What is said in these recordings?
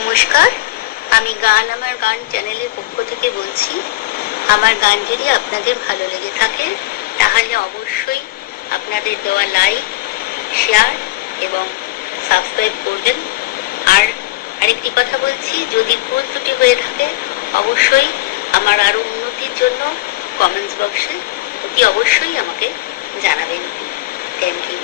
নমস্কার, আমি গান আমার গান চ্যানেলের পক্ষ থেকে বলছি। আমার গান যদি আপনাদের ভালো লেগে থাকে তাহলে অবশ্যই আপনাদের দেওয়া লাইক, শেয়ার এবং সাবস্ক্রাইব করবেন। আর আরেকটি কথা বলছি, যদি ভুল ত্রুটি হয়ে থাকে অবশ্যই আমার আরও উন্নতির জন্য কমেন্টস বক্সে অতি অবশ্যই আমাকে জানাবেন। Thank you.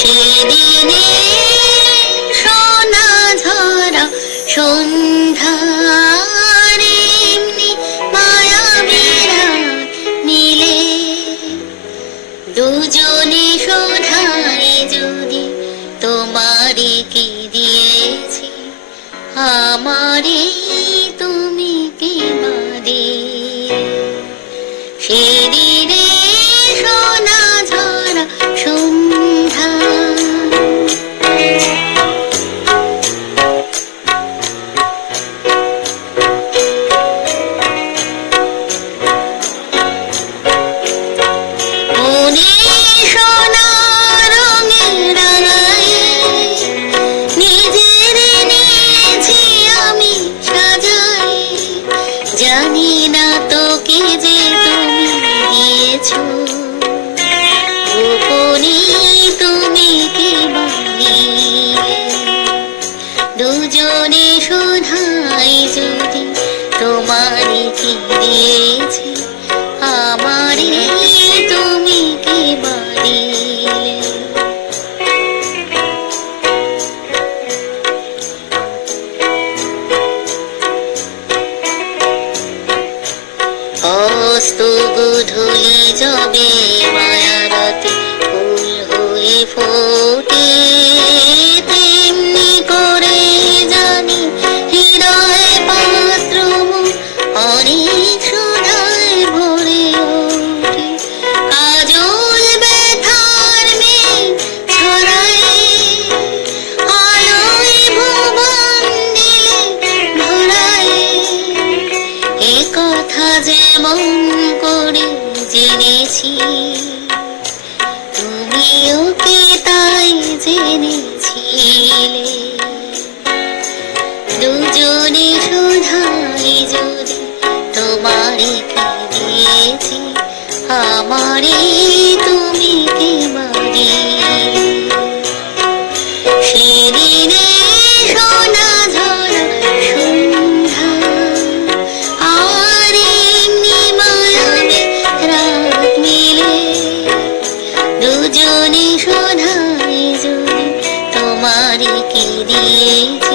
সেদিনে সোনা ঝরা সন্ধ্যার এমনি মায়াবীরা নীলে দুজনে শোধায় যদি তোমারে কি দিয়েছি, আমারে তুমি কি বাদে। সেদিনে সোনা ঝরা সন্ধ্যা মনে সোনা রঙে রাঙায় নিজের নিয়েছি আমি সাজাই, জানি না তোকে যে তুমি দিয়েছো গোপনে তুমি কি বানিয়ে। দুজনে শোধাই যদি তোমারে কি দিয়েছি, আমারে তুমি কি বানিয়ে। অস্ত গোধূলি যবে মায়ারাতে ফুল হয়ে ফোটে, তেমনি করে জানি হৃদয় পাত্র অনেক সোনায় ভরে ওঠে। কাজল ব্যথার মেঘ ছড়ায়, আলোয় ভুবন দিলে ভরায়। এ কথা যেমন করে জেনেছি, তুমিও কি তাই জেনেছিলে। দুজনে শোধাই যদি তোমারে কি দিয়েছি, আমারে তুমি কি বাদিয়ে। সেদিনে সোনা ঝরা সন্ধ্যা আর এমনি মায়াবী রাত মিলে দুজনে শোধাই যদি তোমারে কি দিয়েছি,